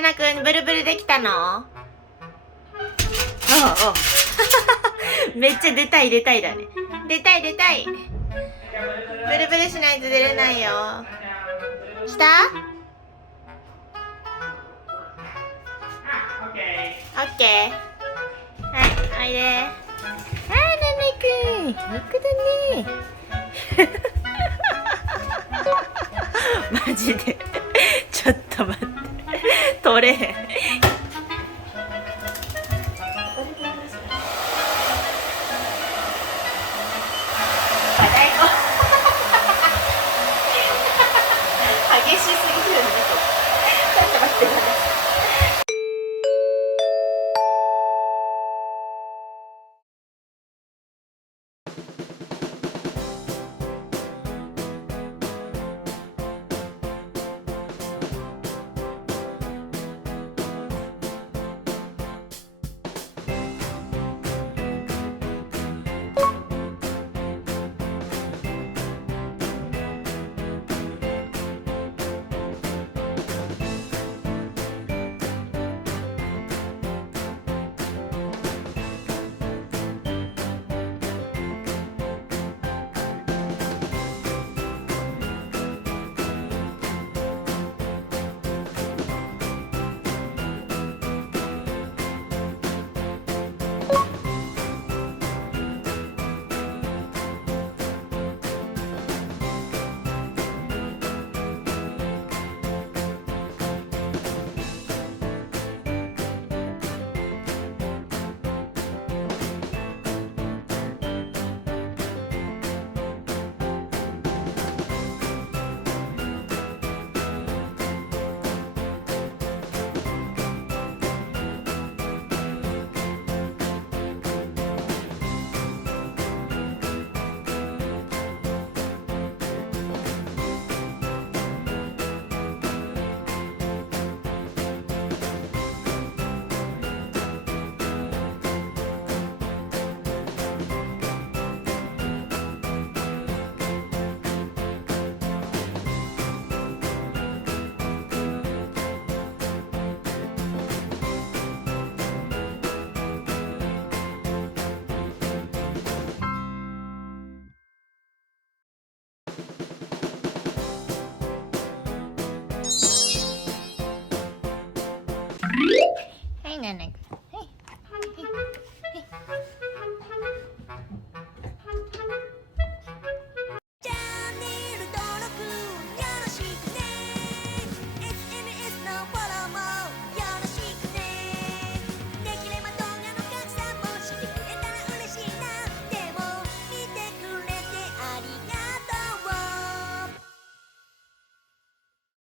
タナくん、ブルブルできたの？おうおうめっちゃ出たいだね。出たい。ブルブルしないと出れないよ。した？オッケー。はい、おいで。ナナくん、肉だね。マジでちょっと待って、取れへん。激しすぎるんです。ちょっと待ってください。